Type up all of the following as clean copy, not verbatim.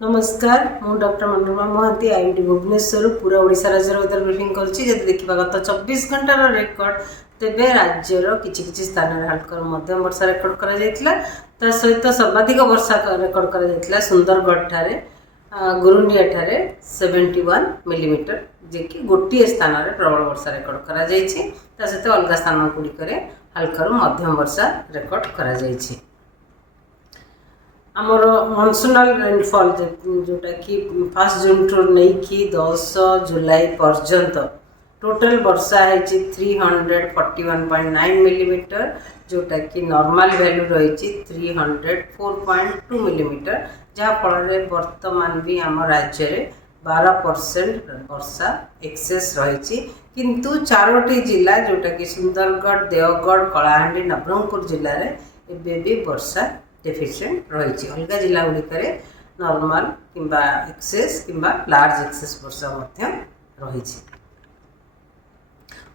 नमस्कार मु doctor Manorama Mahanti IMT Bhubaneswar पूरा ओडिशा राज्यर वेदर ब्रीफिंग करछि जदि देखिबा गत 24 घंटार रेकर्ड तेबे राज्यर किछि स्थान रे हल्का मध्यम वर्षा रेकर्ड करा जायतिला ता सहित सर्वाधिक वर्षा रेकर्ड करा जायतिला सुंदरगढ़ ठारे गुरुनिया ठारे 71 मिलीमीटर जे कि गोटिए स्थान रे प्रबल वर्षा रेकर्ड करा जायछि ता सहित अलगा स्थान गुडी करे हल्का मध्यम वर्षा रेकर्ड करा जायछि। आमर मनसूनल रेनफॉल जोटा कि 1 जून ठू नहीं कि 10 जुलाई पर्यंत टोटल वर्षा है 341.9 मिलीमीटर जोटा कि नॉर्मल वैल्यू रही 304.2 मिलीमीटर जहाँ फल वर्तमान भी आम राज्य में 12% वर्षा एक्सेस रही किंतु 4टी जिला जोटा कि सुंदरगढ़ देवगढ़ कलाहांडी नवरंगपुर जिले में एबे भी वर्षा डेफिशिएंट रही अलग जिला गुड़िक नॉर्मल किंबा एक्सेस किंबा लार्ज एक्सेस वर्षा रही।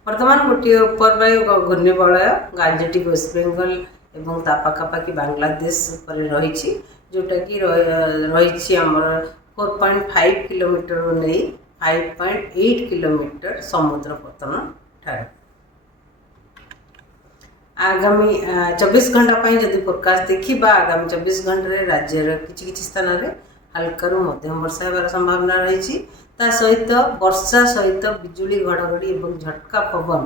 वर्तमान गोटे उपरवायु घूर्णिबलय गांजेटिक वेस्ट बेंगल एवं ता पाखापाखि बांग्लादेश रही जोटा कि रही आमर 4.5 किलोमीटर नहीं 5.8 किलोमीटर समुद्र पतन ठार आगामी 24 घंटा जदि फोरकास्ट देखा आगामी 24 घंटे राज्यर किसी स्थान में हल्का मध्यम वर्षा होबार संभावना रही सहित वर्षा सहित बिजुली घड़घड़ी और झटका पवन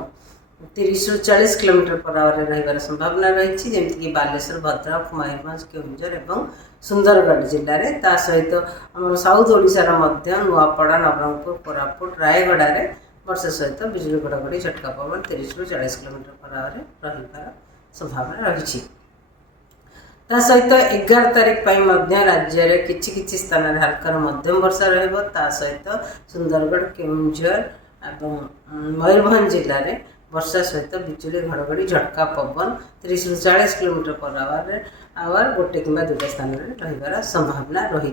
30 ରୁ 40 किलोमीटर पर आवर रही संभावना रही जमीक बालेश्वर भद्रक मयूरभंज केउंझर और सुंदरगढ़ जिले में ता सहित आम साउथ ओडिशार नुआपड़ा नवरंगपुर कोरापुट रायगड़ा वर्षा सहित बिजुली घड़घड़ी झटका पवन 30 ରୁ 40 किलोमीटर पर आवर रही संभावना रही सहित 11 तारीख राज्य में किछि स्थान में हल्का मध्यम वर्षा रहा सहित सुंदरगढ़ केउंझर और मयूरभंज जिले में वर्षा सहित बिजुली घड़घड़ी झटका पवन 30 ରୁ 40 किलोमीटर पर आवर गोटे कि दुटा स्थान में रही संभावना रही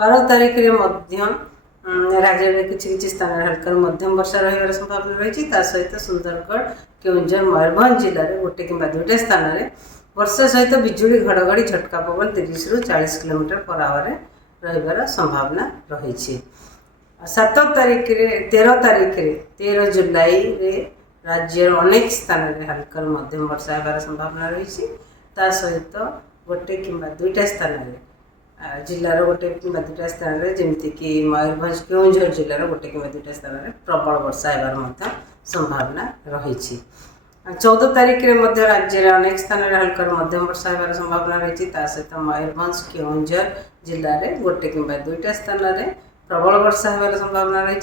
12 तारीख राज्य में किसी स्थान में हल्का मध्यम वर्षा रही संभावना रही सहित सुंदरगढ़ केउंझर मयूरभंज जिले में गोटे कि दुटा स्थान में वर्षा सहित बिजुली घड़घड़ी झटका पवन 30 ରୁ 40 किलोमीटर पर आवर रही संभावना रही 7 तारीख 13 जुलाई रे राज्य अनेक स्थान में हल्का मध्यम वर्षा होबार संभावना रही सहित गोटे कि दुईटा स्थान में जिलार गोटे कि दुईटा स्थान में जमीक मयूरभंज केउंझर जिलार गोटे कि दुईटा स्थान में प्रबल वर्षा होबार संभावना रही 14 तारीख राज्य में अनेक स्थान में हल्का मध्यम वर्षा होबार संभावना रही सहित मयूरभंज केउंझर जिले में गोटे कि दुईटा स्थान में प्रबल वर्षा होबार संभावना रही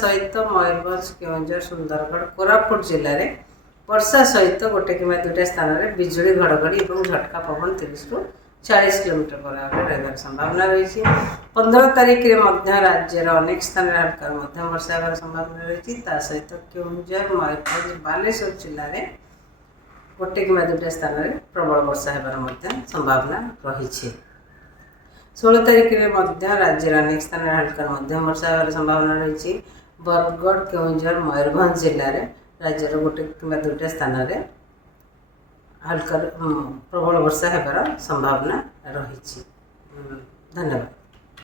सहित मयूरभंज केउंझर सुंदरगढ़ कोरापुट जिले में वर्षा सहित गोटे कि दुईटा स्थान में बिजुली घड़घड़ी और झटका पवन 30 ରୁ 40 किलोमीटर पर आवर रही संभावना रही 15 तारीख राज्य अनेक स्थान में हल्का मध्यम वर्षा होबार संभावना रही सहित केउंझर मयूरभंज बालेश्वर जिले में गोटे कि दुईटा स्थान में प्रबल वर्षा होबार संभावना रही 16 तारीख राज्य अनेक स्थान में हल्का मध्यम वर्षा होबार संभावना रही बरगढ़ केउंझर मयूरभंज जिले में राज्यर गोटे कि दुईटा स्थान में हल्का प्रबल वर्षा होबार संभावना रही। धन्यवाद।